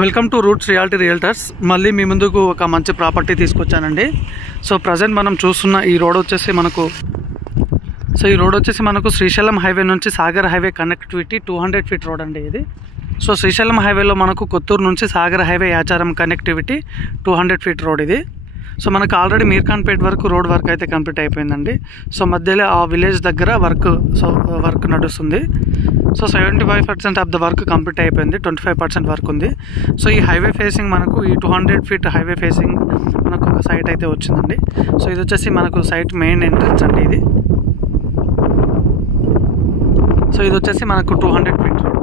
Welcome to roots reality realtors. మళ్ళీ మీ ముందుకు ఒక మంచి ప్రాపర్టీ తీసుకొచ్చానండి. సో ప్రజెంట్ మనం చూస్తున్న ఈ రోడ్ వచ్చేసి మనకు శ్రీశైలం హైవే నుంచి Sagar highway connectivity 200 feet road అండి ఇది. సో శ్రీశైలం హైవేలో మనకు కొత్తూరు నుంచి Sagar highway Yacharam connectivity 200 feet road ఇది. సో మనకు ఆల్రెడీ మీర్ఖాన్పేట్ వరకు రోడ్ వర్క్ అయితే కంప్లీట్ అయిపోయిందండి. సో మధ్యలో ఆ విలేజ్ దగ్గర వర్క్ నడుస్తుంది. So 75% of the work complete అయిపోయింది, 25% వర్క్ ఉంది. సో ఈ హైవే ఫేసింగ్ మనకు ఈ 200 ఫీట్ హైవే ఫేసింగ్ మనకు ఒక సైట్ అయితే వచ్చిందండి. సో ఇది వచ్చేసి మనకు సైట్ మెయిన్ ఎంట్రన్స్ అండి ఇది. సో ఇది వచ్చేసి మనకు 200 ఫీట్ రోడ్,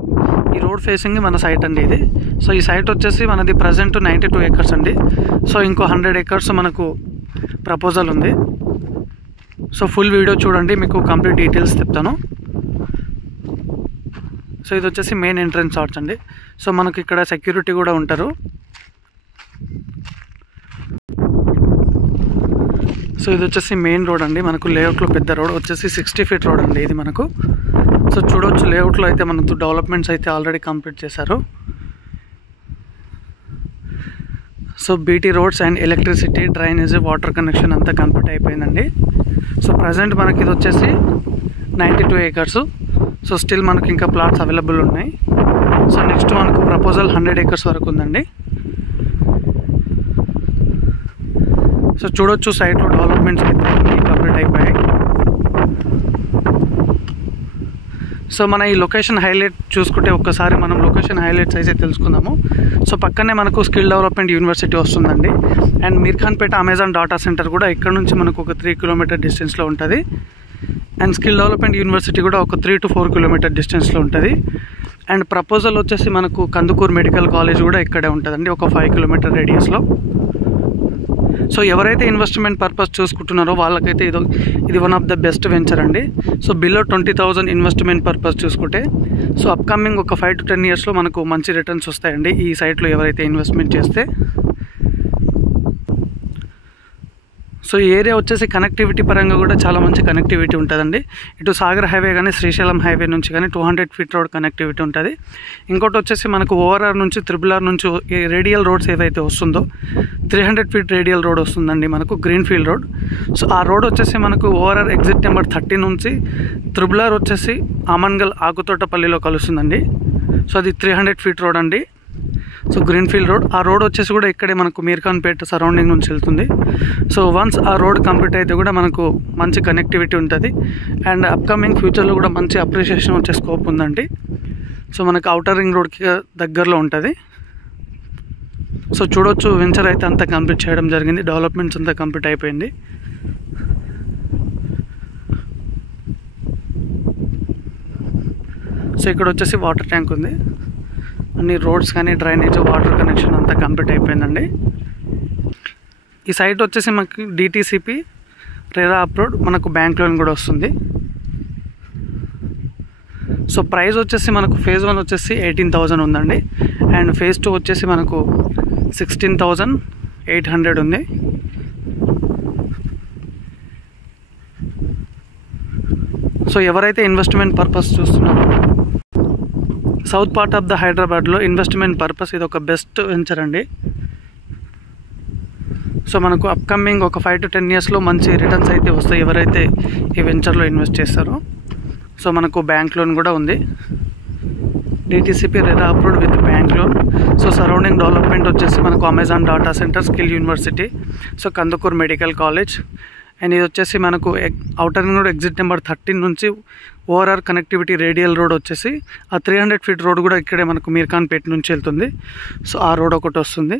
ఈ రోడ్ ఫేసింగ్ మన సైట్ అండి ఇది. సో ఈ సైట్ వచ్చేసి మనది ప్రజెంట్ 92 ఎకర్స్ అండి. సో ఇంకో 100 ఎకర్స్ మనకు ప్రపోజల్ ఉంది. సో ఫుల్ వీడియో చూడండి, మీకు కంప్లీట్ డీటెయిల్స్ చెప్తాను. సో ఇది వచ్చేసి మెయిన్ ఎంట్రన్స్ ఆర్చ్ అండి. సో మనకి ఇక్కడ సెక్యూరిటీ కూడా ఉంటారు. సో ఇది వచ్చేసి మెయిన్ రోడ్ అండి. మనకు లేఅవుట్లో పెద్ద రోడ్ వచ్చేసి 60 ఫీట్ రోడ్ అండి ఇది మనకు. సో చూడవచ్చు లేఅవుట్లో అయితే మనకు డెవలప్మెంట్స్ అయితే ఆల్రెడీ కంప్లీట్ చేశారు. So BT roads and electricity, drainage, water connection అంతా కంప్లీట్ అయిపోయిందండి. సో ప్రజెంట్ మనకి ఇది వచ్చేసి 92 ఎకర్స్. సో స్టిల్ మనకి ఇంకా ప్లాట్స్ అవైలబుల్ ఉన్నాయి. సో నెక్స్ట్ మనకు ప్రపోజల్ 100 ఎకర్స్ వరకు ఉందండి. సో చూడొచ్చు సైట్లో డెవలప్మెంట్స్ అయితే కంప్లీట్ అయిపోయాయి. సో మన ఈ లొకేషన్ హైలైట్ చూసుకుంటే ఒక్కసారి మనం లొకేషన్ హైలైట్స్ అయితే తెలుసుకుందాము. సో పక్కనే మనకు స్కిల్ డెవలప్మెంట్ యూనివర్సిటీ వస్తుందండి. And Mirkhanpet Amazon data centre కూడా ఇక్కడ నుంచి మనకు ఒక 3 కిలోమీటర్ డిస్టెన్స్లో ఉంటుంది. అండ్ స్కిల్ డెవలప్మెంట్ యూనివర్సిటీ కూడా ఒక 3 to 4 కిలోమీటర్ డిస్టెన్స్లో ఉంటుంది. అండ్ ప్రపోజల్ వచ్చేసి మనకు కందుకూరు మెడికల్ కాలేజ్ కూడా ఇక్కడే ఉంటుందండి, ఒక 5 కిలోమీటర్ రేడియస్లో. సో ఎవరైతే ఇన్వెస్ట్మెంట్ పర్పస్ చూసుకుంటున్నారో వాళ్ళకైతే ఇది one of the best venture అండి. సో బిలో 20,000 ఇన్వెస్ట్మెంట్ పర్పస్ చూసుకుంటే సో అప్కమింగ్ ఒక 5 to 10 ఇయర్స్లో మనకు మంచి రిటర్న్స్ వస్తాయండి ఈ సైట్లో ఎవరైతే ఇన్వెస్ట్మెంట్ చేస్తే. సో ఈ ఏరియా వచ్చేసి కనెక్టివిటీ పరంగా కూడా చాలా మంచి కనెక్టివిటీ ఉంటుందండి. ఇటు సాగర్ హైవే కానీ శ్రీశైలం హైవే నుంచి కానీ 200 ఫీట్ రోడ్ కనెక్టివిటీ ఉంటుంది. ఇంకోటి వచ్చేసి మనకు ఓఆర్ఆర్ నుంచి RRR నుంచి రేడియల్ రోడ్స్ ఏవైతే వస్తుందో 300 ఫీట్ రేడియల్ రోడ్ వస్తుందండి మనకు, గ్రీన్ ఫీల్డ్ రోడ్. సో ఆ రోడ్ వచ్చేసి మనకు ఓఆర్ఆర్ ఎగ్జిట్ నెంబర్ 30 నుంచి RRR వచ్చేసి ఆమన్గల్ ఆకుతోటపల్లిలో కలుస్తుందండి. సో అది 300 ఫీట్ రోడ్ అండి. సో గ్రీన్ ఫీల్డ్ రోడ్, ఆ రోడ్ వచ్చేసి కూడా ఇక్కడే మనకు మీర్ఖాన్పేట సరౌండింగ్ నుంచి వెళ్తుంది. సో వన్స్ ఆ రోడ్ కంప్లీట్ అయితే కూడా మనకు మంచి కనెక్టివిటీ ఉంటుంది. అండ్ అప్కమింగ్ ఫ్యూచర్లో కూడా మంచి అప్రిషియేషన్ వచ్చే స్కోప్ ఉందండి. సో మనకు ఔటర్ రింగ్ రోడ్కి దగ్గరలో ఉంటుంది. సో చూడొచ్చు వెంచర్ అయితే అంతా కంప్లీట్ చేయడం జరిగింది, డెవలప్మెంట్స్ అంతా కంప్లీట్ అయిపోయింది. సో ఇక్కడ వచ్చేసి వాటర్ ట్యాంక్ ఉంది, అన్ని రోడ్స్ కానీ డ్రైనేజ్, వాటర్ కనెక్షన్ అంతా కంప్లీట్ అయిపోయిందండి. ఈ సైట్ వచ్చేసి మనకి DTCP రెరా అప్రూవ్డ్, మనకు బ్యాంక్ లోన్ కూడా వస్తుంది. సో ప్రైస్ వచ్చేసి మనకు ఫేజ్ 1 వచ్చేసి 18,000 ఉందండి. అండ్ ఫేజ్ 2 వచ్చేసి మనకు 16,800 ఉంది. సో ఎవరైతే ఇన్వెస్ట్మెంట్ పర్పస్ చూస్తున్నారో సౌత్ పార్ట్ ఆఫ్ ద హైదరాబాద్లో ఇన్వెస్ట్మెంట్ పర్పస్ ఇది ఒక బెస్ట్ వెంచర్ అండి. సో మనకు అప్కమింగ్ ఒక 5 to 10 ఇయర్స్లో మంచి రిటర్న్స్ అయితే వస్తాయి ఎవరైతే ఈ వెంచర్లో ఇన్వెస్ట్ చేస్తారో. సో మనకు బ్యాంక్ లోన్ కూడా ఉంది, DTCP RERA approved with bank loan. So surrounding development వచ్చేసి మనకు Amazon data centre, skill university, so Kandukur medical college. And ఇది వచ్చేసి మనకు outer ring road exit number 13 నుంచి ఓఆర్ఆర్ కనెక్టివిటీ రేడియల్ రోడ్ వచ్చేసి ఆ 300 ఫీట్ రోడ్ కూడా ఇక్కడే మనకు మీర్ఖాన్పేట నుంచి వెళ్తుంది. సో ఆ రోడ్ ఒకటి వస్తుంది.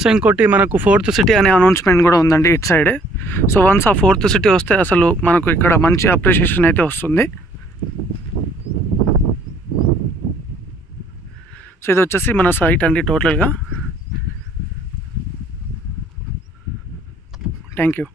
సో ఇంకోటి మనకు 4th సిటీ అనే అనౌన్స్మెంట్ కూడా ఉందండి ఇటు సైడే. సో వన్స్ ఆ 4th సిటీ వస్తే అసలు మనకు ఇక్కడ మంచి అప్రిషియేషన్ అయితే వస్తుంది. సో ఇది వచ్చేసి మన సైట్ అండి టోటల్గా. Thank you.